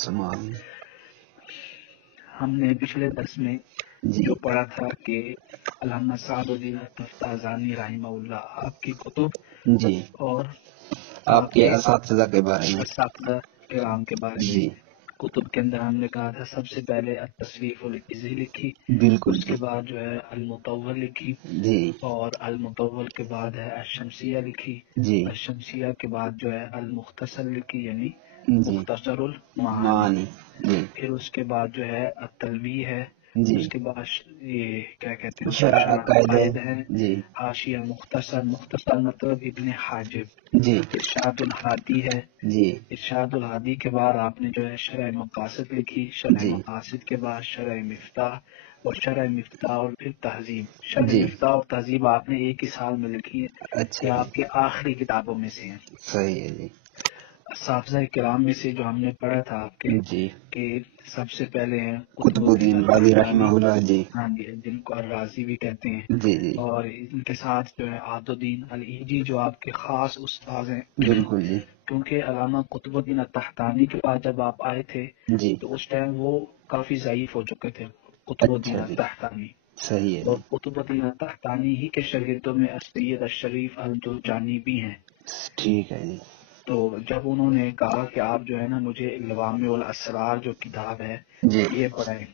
سمان ہم نے پچھلے درس میں جی جو پڑھا تھا کہ علامہ سعد الدین تفتازانی رحمہ اللہ آپ کی کتب جی اور آپ کے اساتذہ کے بارے میں اساتذہ کرام کے بارے میں جی کتب کے اندر ہم نے کہا تھا سب سے پہلے التصریف العزی لکھی، بالکل اس کے بعد جو ہے المطول لکھی، جی اور المطول کے بعد ہے الشمسیہ لکھی، جی الشمسیہ کے بعد جو ہے المختصر لکھی یعنی جی مختصر المعانی، معانی جی پھر اس کے بعد جو ہے التلوی ہے، جی اس کے بعد یہ کیا کہتے ہیں شرح عقائد عقائد ہے، جی حاشیہ مختصر، مختصر مطلب ابن حاجب، جی ارشاد الحادی ہے، جی ارشاد الحادی کے بعد آپ نے جو ہے شرح مقاصد لکھی، شرح جی مقاصد کے بعد شرح مفتاح، اور شرح مفتاح اور پھر تہذیب، شرح جی مفتاح اور تہذیب آپ نے ایک ہی سال میں لکھی ہے، اچھا یہ جی آپ کی آخری کتابوں میں سے ہیں۔ صحیح ہے جی اساتذہ کرام میں سے جو ہم نے پڑھا تھا آپ کے جی کہ سب سے پہلے ہیں قطب الدین رازی رحمہ اللہ جی ہاں جی، جن کو الرازی بھی کہتے ہیں، جی جی اور ان کے ساتھ جو ہے عاد الدین الایجی جو آپ کے خاص استاد ہیں، بالکل جی کیونکہ علامہ قطب الدین التحتانی کے پاس جب آپ آئے تھے جی تو اس ٹائم وہ کافی ضعیف ہو چکے تھے، قطب الدین اچھا جی التحتانی، صحیح ہے اور جی قطب الدین التحتانی ہی کے شاگردوں میں السید الشریف الجرجانی بھی ہیں۔ ٹھیک ہے جی تو جب انہوں نے کہا کہ آپ جو ہے نا مجھے لوامع الاسرار جو کتاب ہے جی یہ پڑھیں،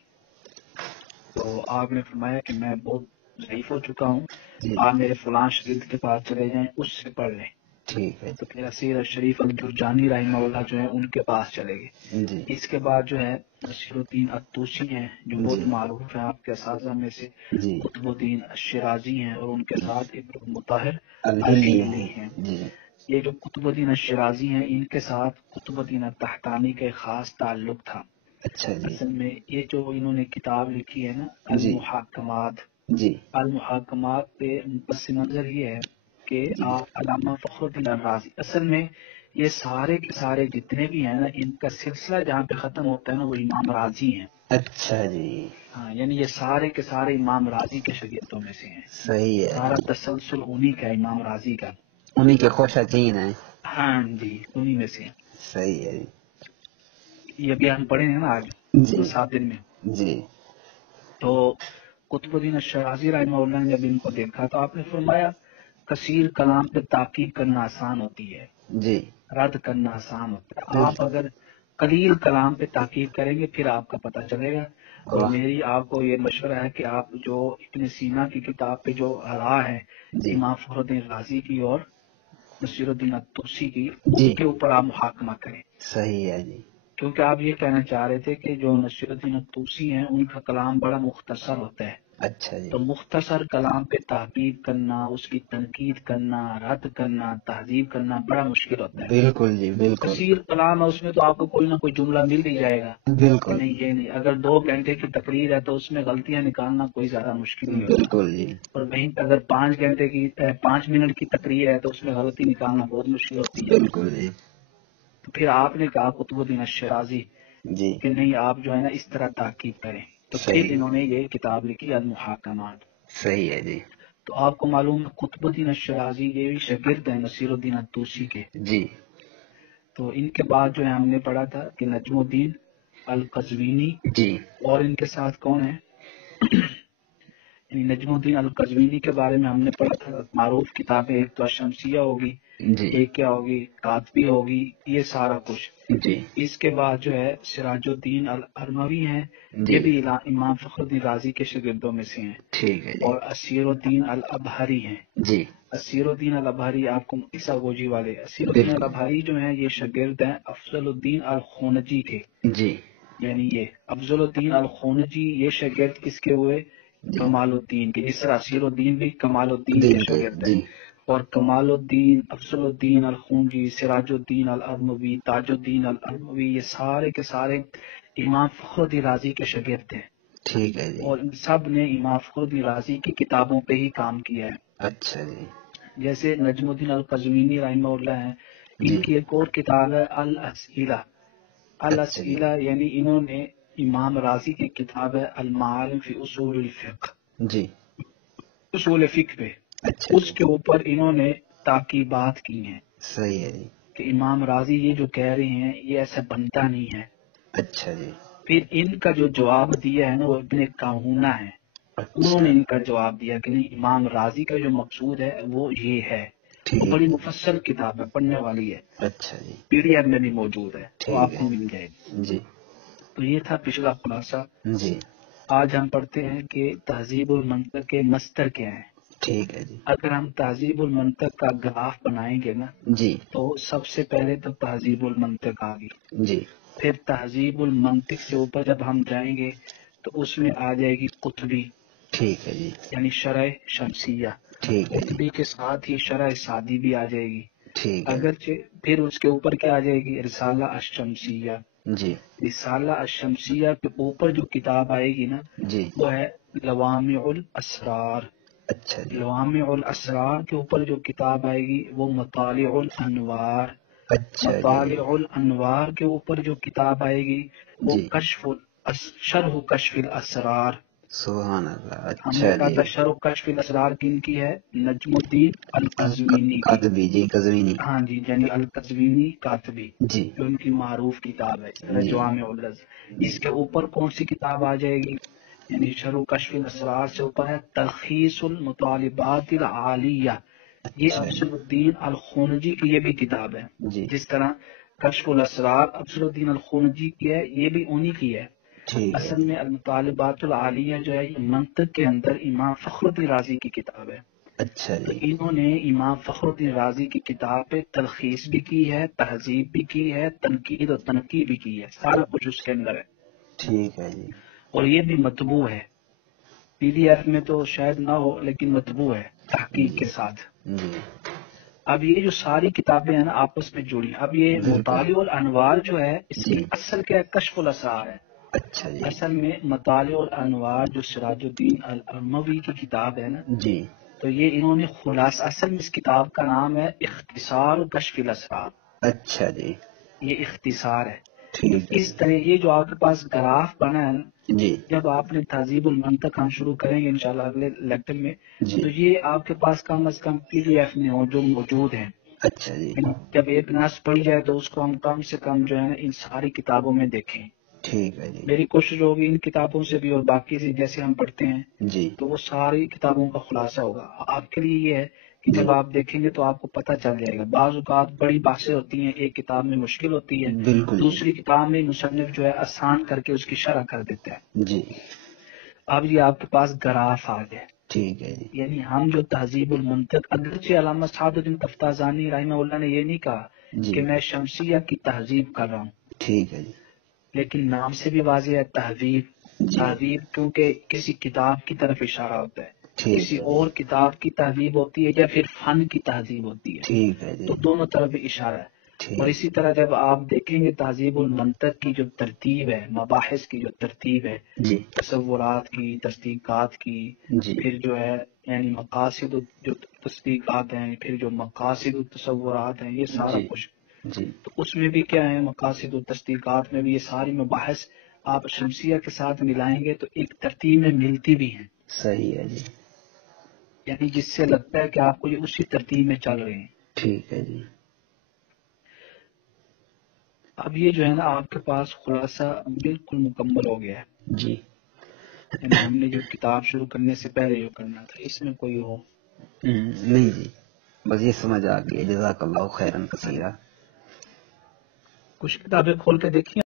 تو آپ نے فرمایا کہ میں بہت ضعیف ہو چکا ہوں، جی آپ میرے فلاں شگرد کے پاس چلے جائیں، اس سے پڑھ لیں۔ ٹھیک ہے تو پھر اسیر الشریف الجرجانی رحمہ اللہ جو ہے ان کے پاس چلے گئے۔ جی اس کے بعد جو ہے نصیر الدین الطوسی ہیں جو جی بہت معروف ہیں آپ کے اساتذہ میں سے، جی قطب الدین الشیرازی ہیں، اور ان کے ساتھ ابن المطہر الہلی الہلی ہے ہیں۔ جی یہ جو قطب الدین الشیرازی ہیں ان کے ساتھ قطب الدین التحتانی کا ایک خاص تعلق تھا۔ اچھا جی اصل میں یہ جو انہوں نے کتاب لکھی ہے نا جی المحاکمات، جی المحاکمات پہ پس منظر یہ ہے کہ جی علامہ فخر الدین الرازی اصل میں یہ سارے کے سارے جتنے بھی ہیں نا ان کا سلسلہ جہاں پہ ختم ہوتا ہے نا وہ امام راضی ہیں۔ اچھا جی ہاں یعنی یہ سارے کے سارے امام راضی کے شاگردوں میں سے ہیں، صحیح ہے سارا تسلسل انہی کا امام راضی کا۔ انہیں کے خوش عقین ہیں ہاں جی انہی میں سے ہیں۔ صحیح ہے یہ بھی ہم پڑھے ہیں نا آج جی 7 دن میں۔ جی تو قطب الدین الشیرازی رحمہ اللہ نے جب ان کو دیکھا تو آپ نے فرمایا کثیر کلام پہ تاکید کرنا آسان ہوتی ہے، جی رد کرنا آسان ہوتا ہے۔ آپ اگر قلیل کلام پہ تاکید کریں گے پھر آپ کا پتہ چلے گا، اور واہ میری آپ کو یہ مشورہ ہے کہ آپ جو ابن سینا کی کتاب پہ جو راہ ہے جی امام فخر الدین رازی کی اور نصیر الدین الطوسی کی، جی ان کے اوپر آپ محاکمہ کریں، صحیح ہے جی کیونکہ آپ یہ کہنا چاہ رہے تھے کہ جو نصیر الدین الطوسی ہیں ان کا کلام بڑا مختصر ہوتا ہے، اچھا جی تو مختصر کلام پہ تحقیق کرنا، اس کی تنقید کرنا، رد کرنا، تہذیب کرنا بڑا مشکل ہوتا ہے۔ بالکل جی بالکل کثیر کلام ہے اس میں تو آپ کو کوئی نہ کوئی جملہ مل ہی جائے گا کہ بالکل نہیں یہ نہیں، اگر 2 گھنٹے کی تقریر ہے تو اس میں غلطیاں نکالنا کوئی زیادہ مشکل نہیں ہوتا، بالکل جی اور وہیں پہ اگر 5 گھنٹے کی 5 منٹ کی تقریر ہے تو اس میں غلطی نکالنا بہت مشکل ہوتی ہے۔ بالکل جی تو پھر آپ نے کہا قطب الدین الشیرازی جی کہ نہیں آپ جو ہے نا اس طرح تحقیق کریں، تو پھر صحیح انہوں نے یہ کتاب لکھی المحاکمات۔ صحیح ہے جی تو آپ کو معلوم ہے قطب الدین الشیرازی یہ بھی شاگرد ہیں نصیر الدین الطوسی کے۔ جی تو ان کے بعد جو ہے ہم نے پڑھا تھا کہ نجم الدین القزوینی، جی اور ان کے ساتھ کون ہے یعنی نجم الدین القزوینی کے بارے میں ہم نے پڑھا تھا معروف کتابیں، ایک تو الشمسیہ ہوگی، جی ایک کیا ہوگی کاتبی ہوگی، یہ سارا کچھ۔ جی اس کے بعد جو ہے سراج الدین الارموی ہیں، جی یہ بھی امام فخر الدین رازی کے شاگردوں میں سے ہیں، ٹھیک ہے جی اور اسیر الدین الابہری ہیں۔ جی اسیر الدین الابہری آپ کو عیسیٰ گوجی والے، اسیر الدین بالکل الابہری جو ہیں یہ شاگرد ہیں افضل الدین الخونجی کے، جی یعنی یہ افضل الدین الخونجی یہ شاگرد کس کے ہوئے؟ جی کمال الدین کے، جس طرح اسیر الدین بھی کمال الدین کے دین کے شاگرد ہیں، جی اور کمال الدین، افضل الدین الخونجی، سراج الدین الارموی، تاج الدین الارموی، یہ سارے کے سارے امام فخر الدین رازی کے شاگرد ہیں، ٹھیک ہے جی اور ان سب نے امام فخر الدین رازی کی کتابوں پہ ہی کام کیا ہے۔ اچھا جی جیسے نجم الدین القزوینی رحمہ اللہ ہیں، ان جی کی ایک اور کتاب ہے الاسئلہ، اچھا جی الاسئلہ یعنی انہوں نے امام راضی کی کتاب ہے المعالم فی اصول الفقہ، جی اصول فقہ پہ، اچھا اس جی کے اوپر انہوں نے تاکیبات کی ہیں صحیح ہے جی کہ امام راضی یہ جو کہہ رہے ہیں یہ ایسا بنتا نہیں ہے، اچھا جی. پھر ان کا جو جواب دیا ہے نا وہ ابن کاہونہ ہے، انہوں نے ان کا جواب دیا کہ نہیں، امام رازی کا جو مقصود ہے وہ یہ ہے. ٹھیک. وہ بڑی مفصل کتاب ہے، پڑھنے والی ہے، اچھا جی. پی ڈی ایف میں بھی موجود ہے تو ٹھیک آپ ہے. کو مل جائے گی. جی. تو یہ تھا پچھلا خلاصہ. جی. آج ہم پڑھتے ہیں کہ تہذیب المنطق کے مصدر کیا ہیں. ٹھیک ہے جی. اگر ہم تہذیب المنطق کا گراف بنائیں گے نا جی. تو سب سے پہلے تو تہذیب المنطق آ گئی، جی. پھر تہذیب المنطق سے اوپر جب ہم جائیں گے تو اس میں آ جائے گی قطبی، ٹھیک ہے جی. یعنی شرح شمسیہ. ٹھیک ہے جی. قطبی کے ساتھ ہی شرح سعدی بھی آ جائے گی. ٹھیک ہے. اگرچہ پھر اس کے اوپر کیا آ جائے گی، رسالہ الشمسیہ. جی. رسالہ الشمسیہ کے اوپر جو کتاب آئے گی نا جی. وہ ہے لوامع الاسرار. اچھا جی. لوامع الاسرار کے اوپر جو کتاب آئے گی وہ مطالع الانوار. اچھا جی. مطالع الانوار کے اوپر جو کتاب آئے گی وہ جی. شرح کشف الاسرار. سبحان اللہ. ہم نے اچھا کہا جی. تھا شرح کشف الاسرار کن کی ہے، نجم الدین القزوینی کی. قذبی جی. قزوینی. ہاں جی، یعنی القزوینی کاتبی، جی. جو ان کی معروف کتاب ہے جی. جوامع اللفظ. اس کے اوپر کون سی کتاب آ جائے گی، یعنی شرح کشف الاسرار سے اوپر ہے تلخیص المطالبات العالیہ. یہ اچھا. افضل الدین الخونجی کی یہ بھی کتاب ہے. جی. جس طرح کشف الاسرار افضل الدین الخونجی کی ہے، یہ بھی انہی کی ہے. ٹھیک ہے. اصل میں المطالبات العالیہ جو ہے یہ منطق کے اندر امام فخر الدین رازی کی کتاب ہے. اچھا تو جی. انہوں نے امام فخر الدین رازی کی کتاب پہ تلخیص بھی کی ہے، تہذیب بھی کی ہے، تنقید اور تنقید بھی کی ہے، سارا کچھ اس کے اندر ہے. ٹھیک ہے جی. اور یہ بھی مطبوع ہے، پی ڈی ایف میں تو شاید نہ ہو لیکن مطبوع ہے تحقیق جی. کے ساتھ. جی. اب یہ جو ساری کتابیں ہیں نا آپس میں جڑی. اب یہ بالکل. مطالع الانوار جو ہے اس جی. کی اصل کیا ہے، کشف الاسرار ہے. اچھا جی. اصل میں مطالع الانوار جو سراج الدین الاموی کی کتاب ہے نا، جی. تو یہ انہوں نے خلاصہ، اصل میں اس کتاب کا نام ہے اختصار کشف الاسرار. اچھا جی. یہ اختصار ہے. ٹھیک ہے اس جی. طرح یہ جو آپ کے پاس گراف بنا ہے نا، جی. جب آپ نے تہذیب المنطق ہم شروع کریں گے انشاءاللہ اگلے لیکچر میں، جی. تو یہ آپ کے پاس کم از کم پی ڈی ایف میں ہو جو موجود ہیں. اچھا جی. جب ایک نص پڑھی جائے تو اس کو ہم کم سے کم جو ہے نا ان ساری کتابوں میں دیکھیں. ٹھیک ہے جی. میری کوشش ہوگی ان کتابوں سے بھی اور باقی سے جیسے ہم پڑھتے ہیں جی. تو وہ ساری کتابوں کا خلاصہ ہوگا. آپ کے لیے یہ ہے کہ جب آپ دیکھیں گے تو آپ کو پتہ چل جائے گا. بعض اوقات بڑی بحثیں ہوتی ہیں، ایک کتاب میں مشکل ہوتی ہے، بالکل. دوسری کتاب میں مصنف جو ہے آسان کر کے اس کی شرح کر دیتا ہے. جی. اب یہ آپ کے پاس گراف آ گئے. ٹھیک ہے جی. یعنی ہم جو تہذیب المنطق، اگرچہ علامہ سعد الدین تفتازانی رحمہ اللہ نے یہ نہیں کہا جی. کہ میں شمسیہ کی تہذیب کر رہا ہوں، ٹھیک ہے جی. لیکن نام سے بھی واضح ہے تہذیب. جی. تہذیب کیونکہ کسی کتاب کی طرف اشارہ ہوتا ہے، ٹھیک کسی ہے. اور کتاب کی تہذیب ہوتی ہے یا پھر فن کی تہذیب ہوتی ہے، ٹھیک ہے جی. تو دونوں طرف اشارہ ہے. اور ٹھیک. اسی طرح جب آپ دیکھیں گے تہذیب المنطق کی جو ترتیب ہے، مباحث کی جو ترتیب ہے، جی. تصورات کی، تصدیقات کی، جی. پھر جو ہے یعنی مقاصد جو تصدیقات ہیں، پھر جو مقاصد تصورات ہیں، یہ سارا جی. کچھ. جی. تو اس میں بھی کیا ہے، مقاصد و تصدیقات میں بھی یہ ساری مباحث آپ شمسیہ کے ساتھ ملائیں گے تو ایک ترتیب میں ملتی بھی ہیں، صحیح ہے جی. یعنی جس سے لگتا ہے کہ آپ کو یہ اسی ترتیب میں چل رہے ہیں. ٹھیک ہے جی. اب یہ جو ہے نا آپ کے پاس خلاصہ بالکل مکمل ہو گیا ہے. جی. یعنی ہم نے جو کتاب شروع کرنے سے پہلے جو کرنا تھا اس میں کوئی ہو نہیں جی، بس یہ سمجھ آ گئی. جزاک اللہ خیرن کثیرہ. کچھ کتابیں کھول کے دیکھیے.